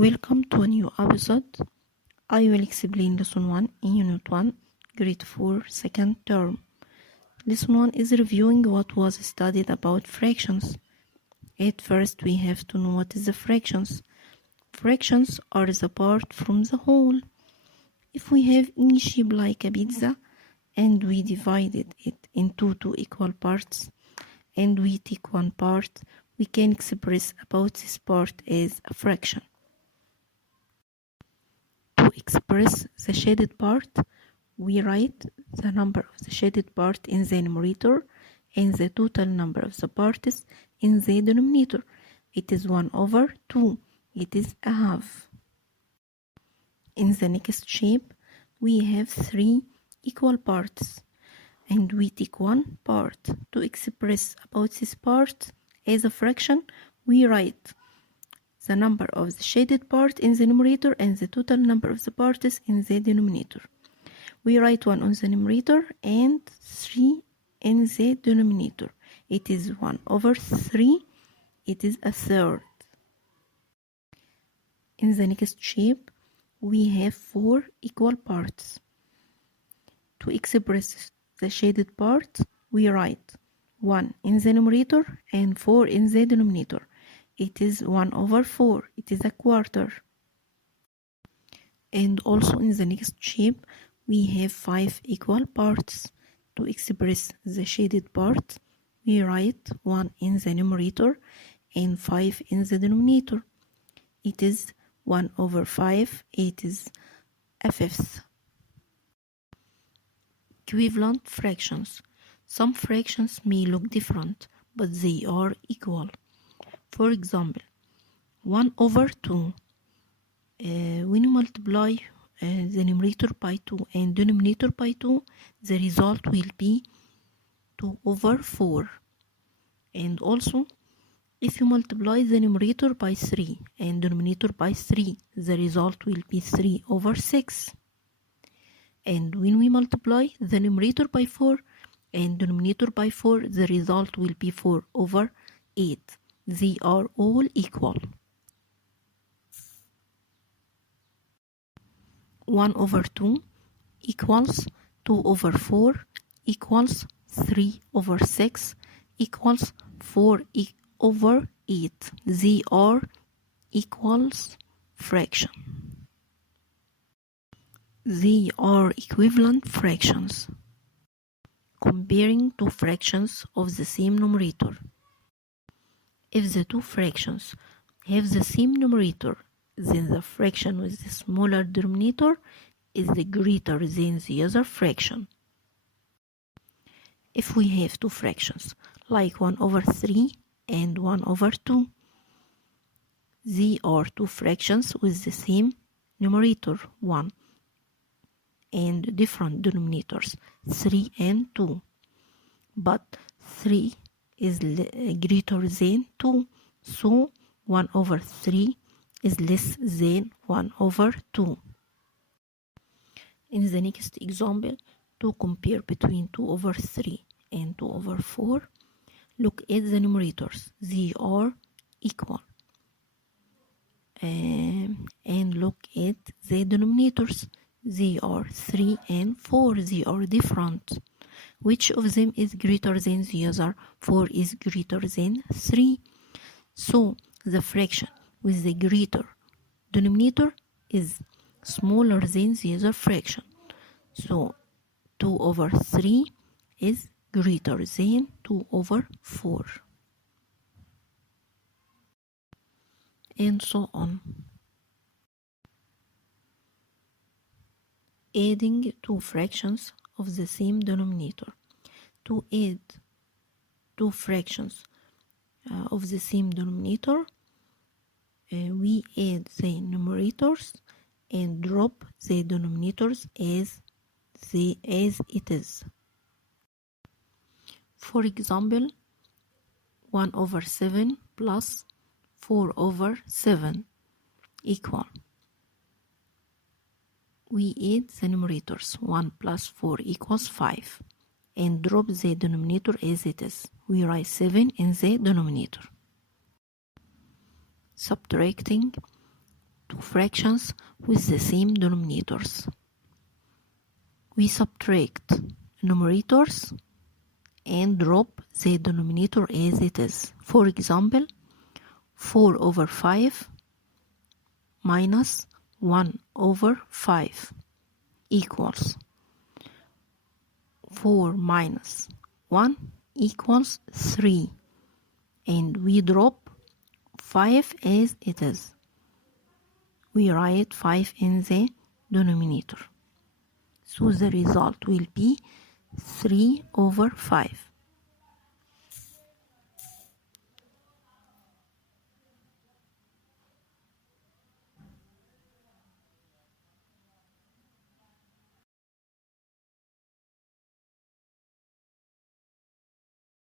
Welcome to a new episode. I will explain Lesson 1 in Unit 1, Grade 4, second term. Lesson 1 is reviewing what was studied about fractions. At first, we have to know what is the fractions. Fractions are the part from the whole. If we have any shape like a pizza, and we divided it into two equal parts, and we take one part, we can express about this part as a fraction. To express the shaded part, we write the number of the shaded part in the numerator and the total number of the parts in the denominator. It is 1/2. It is a half. In the next shape, we have 3 equal parts, and we take one part. To express about this part as a fraction, we write the number of the shaded part in the numerator and the total number of the parts in the denominator. We write 1 on the numerator and 3 in the denominator. It is 1/3. It is a third. In the next shape, we have 4 equal parts. To express the shaded part, we write 1 in the numerator and 4 in the denominator. It is 1/4. It is a quarter. And also in the next shape, we have 5 equal parts. To express the shaded part, we write 1 in the numerator and 5 in the denominator. It is 1/5. It is a fifth. Equivalent fractions. Some fractions may look different, but they are equal. For example, 1/2. When you multiply the numerator by 2 and denominator by 2, the result will be 2/4. And also, if you multiply the numerator by 3 and denominator by 3, the result will be 3/6. And when we multiply the numerator by 4 and denominator by 4, the result will be 4/8. They are all equal. 1/2 equals 2/4 equals 3/6 equals 4/8. They are equals fraction. They are equivalent fractions. Comparing two fractions of the same numerator. If the two fractions have the same numerator, then the fraction with the smaller denominator is the greater than the other fraction. If we have two fractions like 1/3 and 1/2, they are two fractions with the same numerator 1 and different denominators 3 and 2, but 3 is greater than 2, so 1/3 is less than 1/2. In the next example, to compare between 2/3 and 2/4, look at the numerators. They are equal. And look at the denominators. They are 3 and 4. They are different. Which of them is greater than the other? 4 is greater than 3. So the fraction with the greater denominator is smaller than the other fraction. So 2/3 is greater than 2/4. And so on. Adding two fractions of the same denominator. To add two fractions of the same denominator, we add the numerators and drop the denominators as it is. For example, 1/7 plus 4/7 equal. We add the numerators. 1 plus 4 equals 5 and drop the denominator as it is. We write 7 in the denominator. Subtracting two fractions with the same denominators. We subtract numerators and drop the denominator as it is. For example, 4 over 5 minus 1 over 5 equals 4 minus 1 equals 3, and we drop 5 as it is. We write 5 in the denominator. So the result will be 3 over 5.